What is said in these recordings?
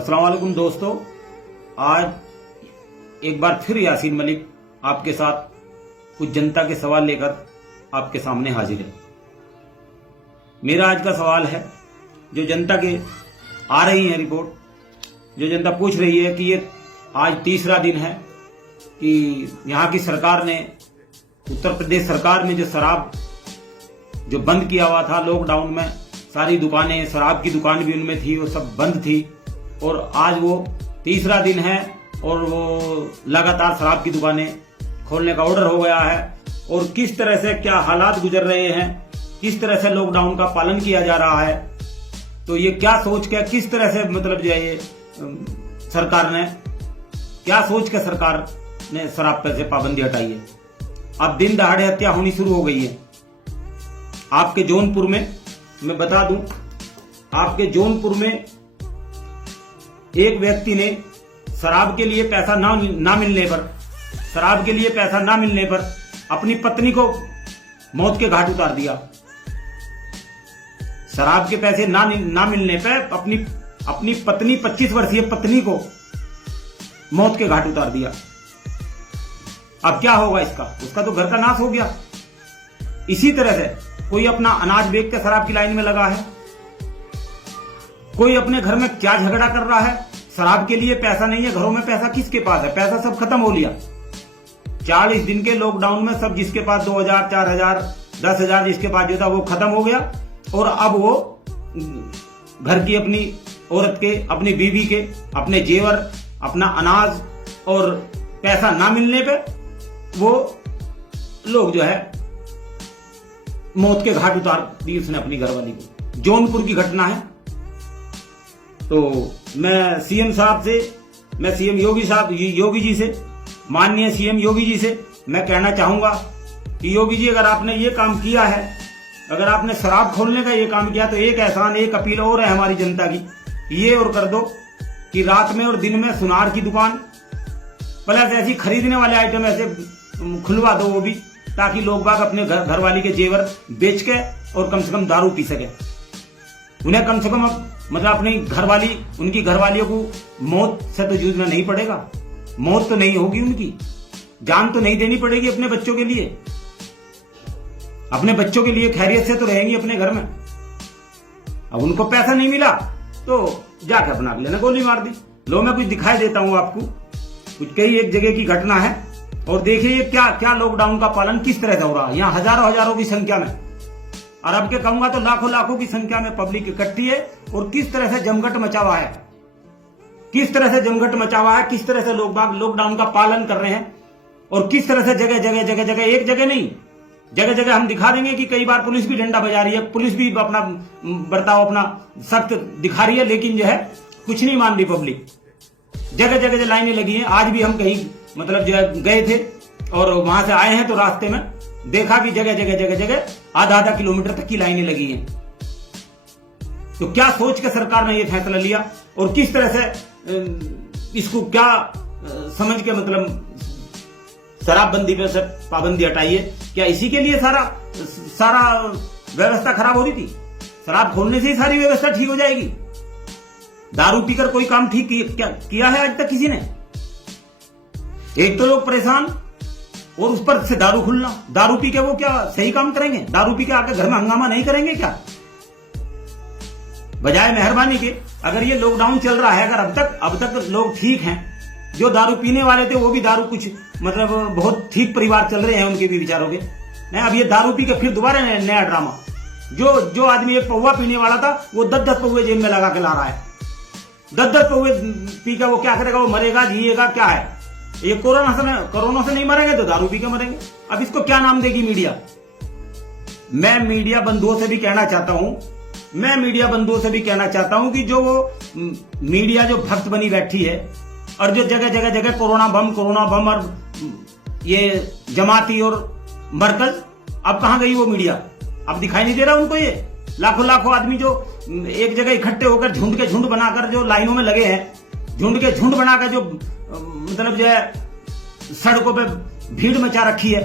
अस्सलाम वालेकुम दोस्तों, आज एक बार फिर यासीन मलिक आपके साथ कुछ जनता के सवाल लेकर आपके सामने हाजिर है। मेरा आज का सवाल है, जो जनता के आ रही है रिपोर्ट, जो जनता पूछ रही है कि ये आज तीसरा दिन है कि यहाँ की सरकार ने, उत्तर प्रदेश सरकार ने जो शराब जो बंद किया हुआ था लॉकडाउन में, सारी दुकानें, शराब की दुकान भी उनमें थी, वो सब बंद थी। और आज वो तीसरा दिन है और वो लगातार शराब की दुकानें खोलने का ऑर्डर हो गया है। और किस तरह से क्या हालात गुजर रहे हैं, किस तरह से लॉकडाउन का पालन किया जा रहा है, तो ये क्या सोच के, किस तरह से मतलब जो है ये सरकार ने क्या सोच के सरकार ने शराब पर से पाबंदी हटाई है। अब दिन दहाड़े हत्या होनी शुरू हो गई है। आपके जौनपुर में, मैं बता दूं, आपके जौनपुर में एक व्यक्ति ने शराब के लिए पैसा ना मिलने पर अपनी पत्नी को मौत के घाट उतार दिया। शराब के पैसे ना मिलने पर अपनी पत्नी, 25 वर्षीय पत्नी को मौत के घाट उतार दिया। अब क्या होगा इसका? उसका तो घर का नाश हो गया। इसी तरह से कोई अपना अनाज बेच के शराब की लाइन में लगा है। कोई अपने घर में क्या झगड़ा कर रहा है, शराब के लिए पैसा नहीं है घरों में। पैसा किसके पास है? पैसा सब खत्म हो लिया। 40 दिन के लॉकडाउन में सब जिसके पास 2000, 4000, 10,000 जिसके पास जो था वो खत्म हो गया। और अब वो घर की अपनी औरत के, अपनी बीवी के, अपने जेवर, अपना अनाज और पैसा ना मिलने पे वो लोग जो है मौत के घाट उतार दी उसने अपनी घरवाली को। जौनपुर की घटना है। तो मैं सीएम साहब से, मैं सीएम योगी जी से, माननीय सीएम योगी जी से मैं कहना चाहूंगा कि योगी जी, अगर आपने ये काम किया है, अगर आपने शराब खोलने का ये काम किया, तो एक एहसान, एक अपील और है हमारी जनता की, ये और कर दो कि रात में और दिन में सुनार की दुकान प्लस ऐसी खरीदने वाले आइटम ऐसे खुलवा दो वो भी, ताकि लोग बाग अपने घरवाली के जेवर बेच के और कम से कम दारू पी सके। उन्हें कम से कम मतलब अपनी घरवाली, उनकी घरवालियों को मौत से तो जूझना नहीं पड़ेगा। मौत तो नहीं होगी, उनकी जान तो नहीं देनी पड़ेगी अपने बच्चों के लिए। अपने बच्चों के लिए खैरियत से तो रहेंगी अपने घर में। अब उनको पैसा नहीं मिला तो जाके अपना लेना गोली मार दी। लो, मैं कुछ दिखाई देता हूं आपको, कुछ कई एक जगह की घटना है। और देखिए ये क्या लॉकडाउन का पालन किस तरह से हो रहा है। यहाँ हजारों की संख्या में, और अब के कहूंगा तो लाखों की संख्या में पब्लिक इकट्ठी है। और किस तरह से जमघट मचा हुआ है, किस तरह से लोग बाग लॉकडाउन का पालन कर रहे हैं। और किस तरह से जगह, एक जगह नहीं, जगह हम दिखा देंगे कि कई बार पुलिस भी डंडा बजा रही है, पुलिस भी अपना बर्ताव अपना सख्त दिखा रही है, लेकिन जो है कुछ नहीं मान रही पब्लिक। जगह लाइनें लगी हैं। आज भी हम कहीं मतलब जो है गए थे और वहां से आए हैं तो रास्ते में देखा कि जगह आधा किलोमीटर तक की लाइनें लगी हैं। तो क्या सोच के सरकार ने यह फैसला लिया और किस तरह से इसको क्या समझ के मतलब शराबबंदी पे से पाबंदी हटाई है? क्या इसी के लिए सारा व्यवस्था खराब हो रही थी? शराब खोलने से ही सारी व्यवस्था ठीक हो जाएगी? दारू पीकर कोई काम ठीक किया है आज तक किसी ने? एक तो लोग परेशान और उस पर से दारू खुलना। दारू पी के वो क्या सही काम करेंगे? दारू पी के आके घर में हंगामा नहीं करेंगे क्या? बजाय मेहरबानी के, अगर ये लॉकडाउन चल रहा है, अगर अब तक लोग ठीक हैं, जो दारू पीने वाले थे वो भी दारू कुछ मतलब बहुत ठीक परिवार चल रहे हैं उनके भी विचारों के नहीं। अब ये दारू पी के फिर दोबारा नया ड्रामा। जो आदमी एक पौवा पीने वाला था वो 10 पौवे जेब में लगा के ला रहा है। 10 पौवे पी के वो क्या करेगा? वो मरेगा, जिएगा, क्या है ये? कोरोना से नहीं मरेंगे तो दारू पी के मरेंगे। अब इसको क्या नाम देगी मीडिया? मैं मीडिया बंधुओं से भी कहना चाहता हूं कि जो वो मीडिया जो भक्त बनी बैठी है और जो जगह कोरोना बम और ये जमाती और मरकज, अब कहां गई वो मीडिया? अब दिखाई नहीं दे रहा उनको? ये लाखों आदमी जो एक जगह इकट्ठे होकर झुंड के झुंड बनाकर जो लाइनों में लगे हैं, झुंड के झुंड बनाकर जो मतलब जो है सड़कों पे भीड़ मचा रखी है,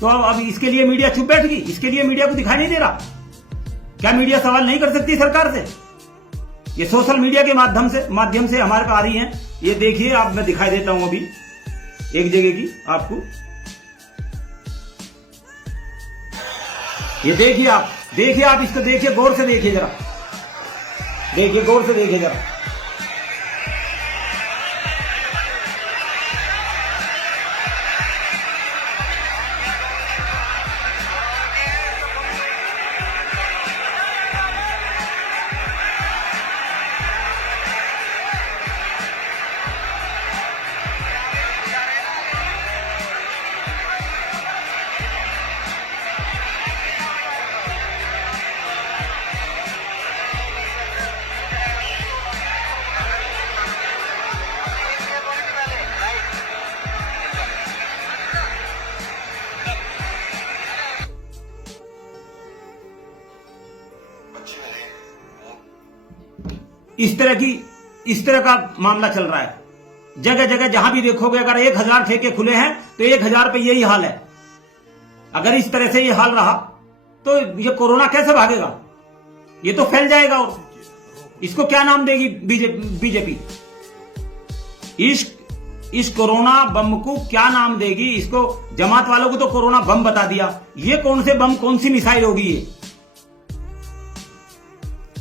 तो अब इसके लिए मीडिया चुप बैठ गई? इसके लिए मीडिया को दिखाई नहीं दे रहा? क्या मीडिया सवाल नहीं कर सकती सरकार से? ये सोशल मीडिया के माध्यम से हमारे पास आ रही हैं। ये देखिए आप, मैं दिखाई देता हूं अभी एक जगह की आपको। ये देखिए आप इसको देखिए, गौर से देखिए जरा, देखिए गौर से देखिए जरा। इस तरह का मामला चल रहा है। जगह जगह जहां भी देखोगे, अगर 1000 ठेके खुले हैं तो 1000 पे यही हाल है। अगर इस तरह से ये हाल रहा तो ये कोरोना कैसे भागेगा? ये तो फैल जाएगा। और इसको क्या नाम देगी बीजेपी? इस कोरोना बम को क्या नाम देगी? इसको जमात वालों को तो कोरोना बम बता दिया। ये कौन से बम, कौन सी मिसाइल होगी ये?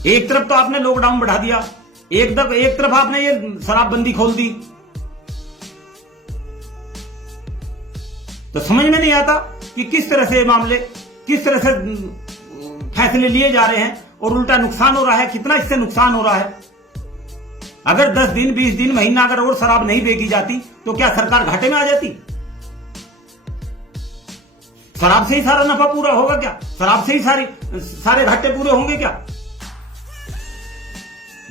एक तरफ तो आपने लॉकडाउन बढ़ा दिया, एक तरफ आपने ये शराबबंदी खोल दी। तो समझ में नहीं आता कि किस तरह से मामले, किस तरह से फैसले लिए जा रहे हैं और उल्टा नुकसान हो रहा है। कितना इससे नुकसान हो रहा है? अगर 10 दिन, 20 दिन, महीना अगर और शराब नहीं बेची जाती तो क्या सरकार घाटे में आ जाती? शराब से ही सारा नफा पूरा होगा क्या? शराब से ही सारे घाटे पूरे होंगे क्या?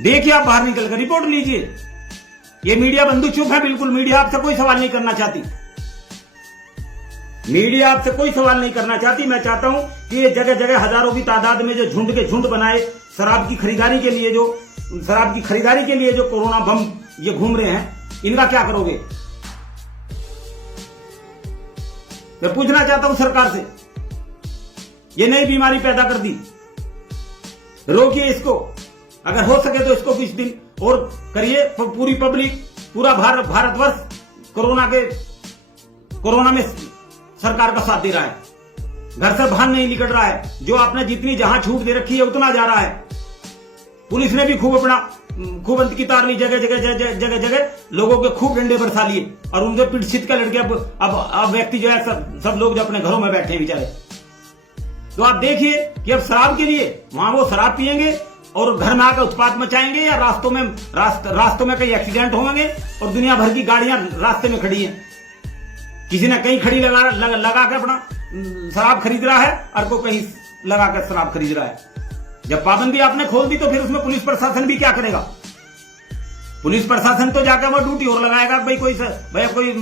देखिए आप बाहर निकलकर रिपोर्ट लीजिए। ये मीडिया बंधु चुप है बिल्कुल। मीडिया आपसे कोई सवाल नहीं करना चाहती। मीडिया आपसे कोई सवाल नहीं करना चाहती। मैं चाहता हूं कि ये जगह जगह हजारों की तादाद में जो झुंड के झुंड बनाए शराब की खरीदारी के लिए जो कोरोना बम ये घूम रहे हैं, इनका क्या करोगे? मैं पूछना चाहता हूं सरकार से। ये नई बीमारी पैदा कर दी, रोकिए इसको। अगर हो सके तो इसको कुछ दिन और करिए। पूरी पब्लिक, पूरा भारतवर्ष कोरोना में सरकार का साथ दे रहा है। घर से बाहर नहीं निकल रहा है। जो आपने जितनी जहां छूट दे रखी है उतना जा रहा है। पुलिस ने भी खूब अंत की तार ली। जगह जगह लोगों के खूब डंडे बरसा लिए और उनके पीठ छित का लड़के अब व्यक्ति जो है सब लोग जो अपने घरों में बैठे हैं बेचारे। तो आप देखिए कि अब शराब के लिए वहां वो शराब पियेंगे और घर में आकर उत्पात मचाएंगे, या रास्तों में कई एक्सीडेंट होंगे और दुनिया भर की गाड़ियां रास्ते में खड़ी हैं। किसी ने कहीं खड़ी लगा के अपना शराब खरीद रहा है और कोई कहीं लगा कर शराब खरीद रहा है। जब पाबंदी आपने खोल दी तो फिर उसमें पुलिस प्रशासन भी क्या करेगा? पुलिस प्रशासन तो जाकर वह ड्यूटी और लगाएगा। भाई कोई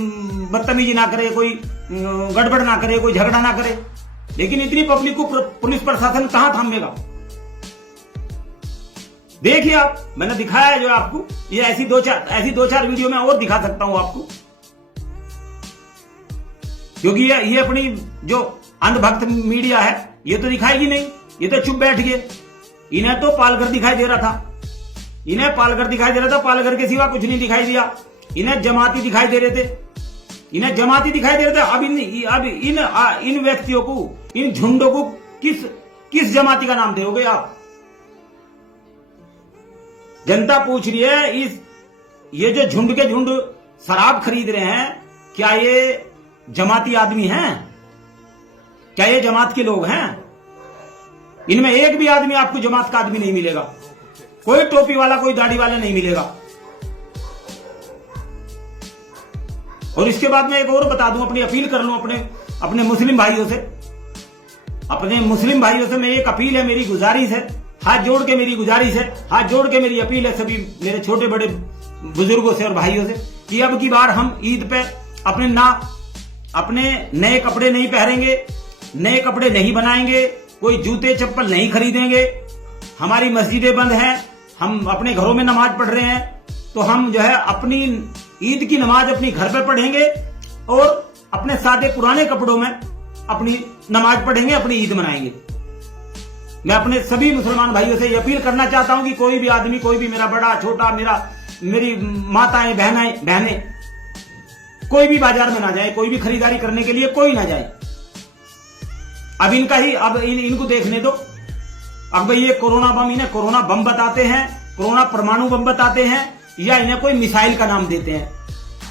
बदतमीजी ना करे, कोई गड़बड़ ना करे, कोई झगड़ा ना करे। लेकिन इतनी पब्लिक को पुलिस प्रशासन कहां थामेगा? देखिए आप, मैंने दिखाया है जो आपको। ये ऐसी दो चार वीडियो में और दिखा सकता हूं आपको, क्योंकि ये अपनी जो अंधभक्त मीडिया है ये तो दिखाएगी नहीं। ये तो चुप बैठ गए। इन्हें तो पालघर दिखाई दे रहा था। पालघर के सिवा कुछ नहीं दिखाई दिया। इन्हें जमाती दिखाई दे रहे थे। अब इन व्यक्तियों को, इन झुंडों को किस जमाती का नाम दोगे आप? जनता पूछ रही है। ये जो झुंड के झुंड शराब खरीद रहे हैं, क्या ये जमाती आदमी हैं? क्या ये जमात के लोग हैं? इनमें एक भी आदमी आपको जमात का आदमी नहीं मिलेगा। कोई टोपी वाला, कोई दाढ़ी वाला नहीं मिलेगा। और इसके बाद मैं एक और बता दूं, अपनी अपील कर लूं अपने मुस्लिम भाइयों से। मैं एक अपील है, मेरी गुजारिश है, हाथ जोड़ के मेरी अपील है सभी मेरे छोटे बड़े बुजुर्गों से और भाइयों से कि अब की बार हम ईद पे अपने नए कपड़े नहीं पहनेंगे, नए कपड़े नहीं बनाएंगे, कोई जूते चप्पल नहीं खरीदेंगे। हमारी मस्जिदें बंद हैं, हम अपने घरों में नमाज पढ़ रहे हैं, तो हम जो है अपनी ईद की नमाज अपनी घर पे पढ़ेंगे और अपने सादे पुराने कपड़ों में अपनी नमाज पढ़ेंगे, अपनी ईद मनाएंगे। मैं अपने सभी मुसलमान भाइयों से ये अपील करना चाहता हूं कि कोई भी आदमी, कोई भी मेरा बड़ा छोटा, मेरी माताएं बहनें कोई भी बाजार में ना जाए, कोई भी खरीदारी करने के लिए कोई ना जाए। अब इनको देखने दो। अब भाई ये कोरोना बम, इन्हें कोरोना बम बताते हैं, कोरोना परमाणु बम बताते हैं, या इन्हें कोई मिसाइल का नाम देते हैं।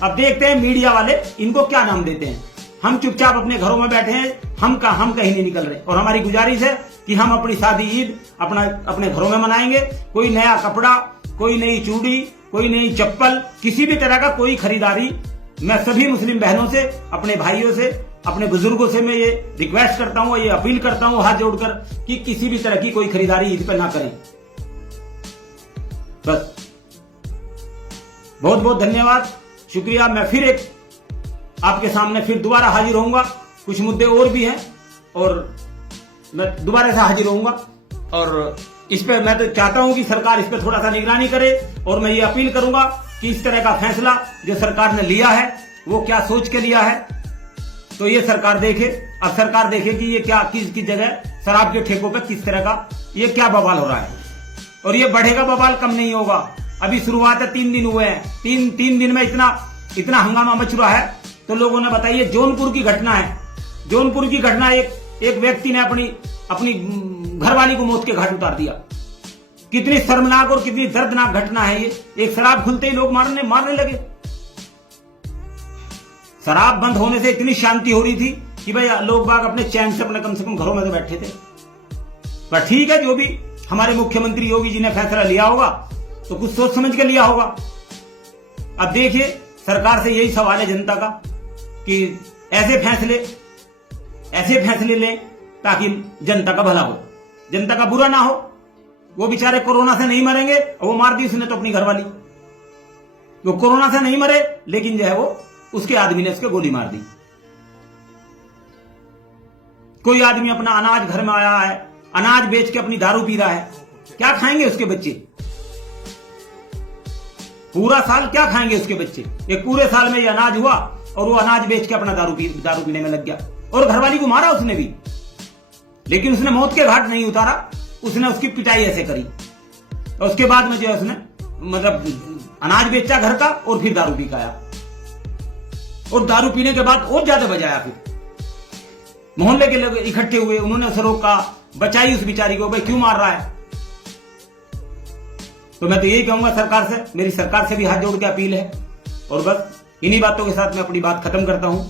अब देखते हैं मीडिया वाले इनको क्या नाम देते हैं। हम चुपचाप अपने घरों में बैठे हैं, हम कहीं नहीं निकल रहे। और हमारी गुजारिश है कि हम अपनी शादी ईद अपने घरों में मनाएंगे। कोई नया कपड़ा, कोई नई चूड़ी, कोई नई चप्पल, किसी भी तरह का कोई खरीदारी, मैं सभी मुस्लिम बहनों से, अपने भाइयों से, अपने बुजुर्गों से मैं ये रिक्वेस्ट करता हूं, ये अपील करता हूं हाथ जोड़कर कि किसी भी तरह की कोई खरीदारी ईद पर ना करें। बस, बहुत बहुत धन्यवाद, शुक्रिया। मैं फिर आपके सामने फिर दोबारा हाजिर होऊंगा। कुछ मुद्दे और भी हैं और मैं दोबारा से हाजिर होऊंगा। और इस पे मैं तो चाहता हूं कि सरकार इस पे थोड़ा सा निगरानी करे। और मैं ये अपील करूंगा कि इस तरह का फैसला जो सरकार ने लिया है वो क्या सोच के लिया है, तो ये सरकार देखे। अब सरकार देखे कि ये क्या किस जगह शराब के ठेकों पे किस तरह का ये क्या बवाल हो रहा है। और ये बढ़ेगा बवाल, कम नहीं होगा। अभी शुरुआत है, 3 दिन हुए हैं, तीन दिन में इतना हंगामा मच रहा है। तो लोगों ने बताइए, जौनपुर की घटना है, जौनपुर की घटना, एक व्यक्ति ने अपनी घरवाली को मौत के घाट उतार दिया। कितनी शर्मनाक और कितनी दर्दनाक घटना है ये। एक शराब खुलते ही लोग मारने लगे। शराब बंद होने से इतनी शांति हो रही थी कि भाई लोग बाग अपने चैन से कम से कम घरों में तो बैठे थे। पर ठीक है, जो भी हमारे मुख्यमंत्री योगी जी ने फैसला लिया होगा तो कुछ सोच समझ के लिया होगा। अब देखिए, सरकार से यही सवाल है जनता का कि ऐसे फैसले लें ताकि जनता का भला हो, जनता का बुरा ना हो। वो बेचारे कोरोना से नहीं मरेंगे, और वो मार दी उसने तो अपनी घरवाली। वो कोरोना से नहीं मरे, लेकिन जो है वो उसके आदमी ने उसके गोली मार दी। कोई आदमी अपना अनाज घर में आया है, अनाज बेच के अपनी दारू पी रहा है, क्या खाएंगे उसके बच्चे? पूरा साल क्या खाएंगे उसके बच्चे? एक पूरे साल में ये अनाज हुआ और वो अनाज बेच के अपना दारू पीने में लग गया। और घरवाली को मारा उसने भी, लेकिन उसने मौत के घाट नहीं उतारा, उसने उसकी पिटाई ऐसे करी। और उसके बाद में जो है उसने अनाज बेचा घर का और फिर दारू पी के आया। और दारू पीने के बाद और ज्यादा बजाया। फिर मोहल्ले के लोग इकट्ठे हुए, उन्होंने उसे रोका, बचाई उस बेचारी को, भाई क्यों मार रहा है। तो मैं तो यही कहूंगा सरकार से, मेरी सरकार से भी हाथ जोड़ के अपील है। और बस इन्हीं बातों के साथ मैं अपनी बात खत्म करता हूं।